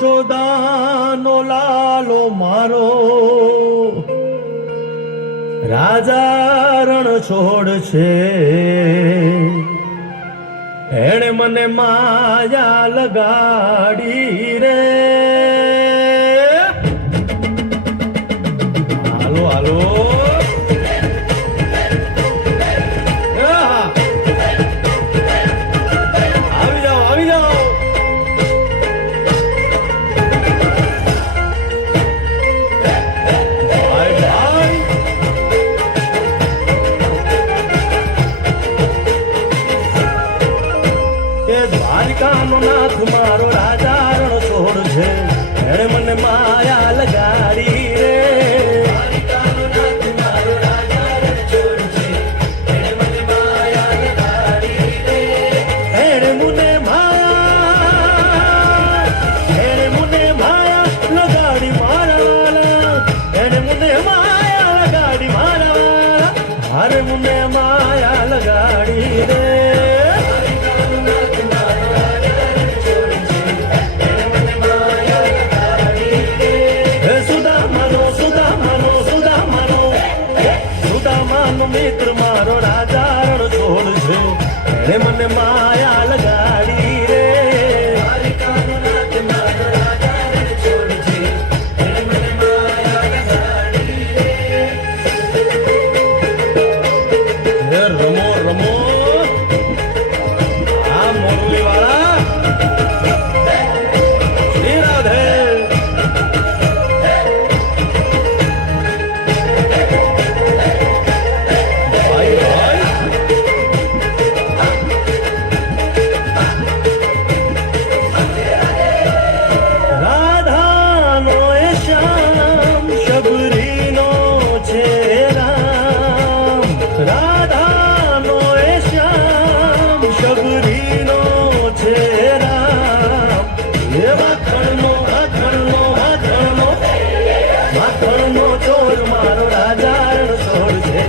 યશોદાનો લાલો મારો રાજા રણ છોડ છે, એણે મને માયા લગાડી રે. હાલો હાલો આવી જાઓ આવી જાઓ. દ્વારિકાનો નાથ મારો રાજા રણ છોડ છે, એણે મને માયા લગાડી રે. દ્વારિકાનો નાથ મારો રાજા રણ છોડ છે, એણે મને માયા લગાડી રે. એણે મને માયા લગાડી મારા વાલા, એણે મને માયા લગાડી મારા વાલા, હારે મને માયા લગાડી રે. મિત્ર મારો રાજા રણ છોડ છે, એણે મને માયા લગાડી રે. દ્વારિકાનો નાથ મારો રાજા રણ છોડ છે, એણે મને માયા લગાડી રે. રમો રમો આ મોરલી વાળા શ્રી રાધે. મારો રાજા રણ છોડ છે,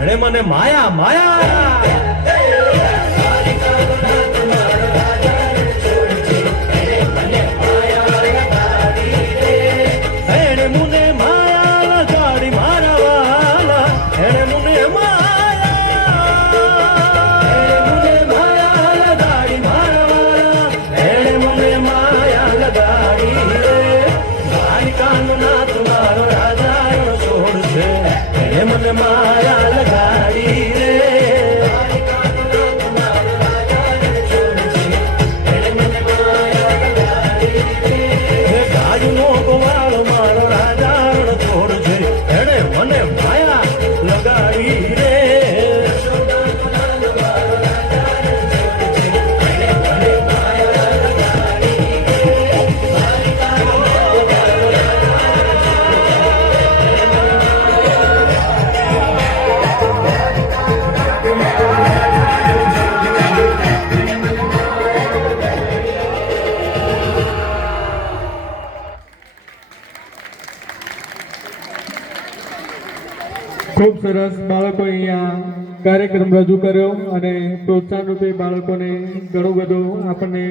એણે મને માયા માયા. એણે મને માયા લગાડી મારા વાલા, એણે મને માયા લગાડી મારા વાલા, એણે મને માયા લગાડી રે. દ્વારિકાનો નાથ મારો રાજા રણ છોડ છે, એણે મને માયા લગાડી રે. ગાજનો ગોવાળો મારો રાજા રણ છોડ છે, એણે મને માયા લગાડી રે. ખૂબ સરસ બાળકો અહીંયા કાર્યક્રમ રજૂ કર્યો અને પ્રોત્સાહન રૂપે બાળકોને ઘણું બધું આપણને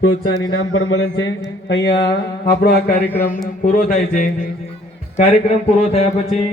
પ્રોત્સાહન ઇનામ પણ મળે છે. અહીંયા આપણો આ કાર્યક્રમ પૂરો થાય છે. કાર્યક્રમ પૂરો થયા પછી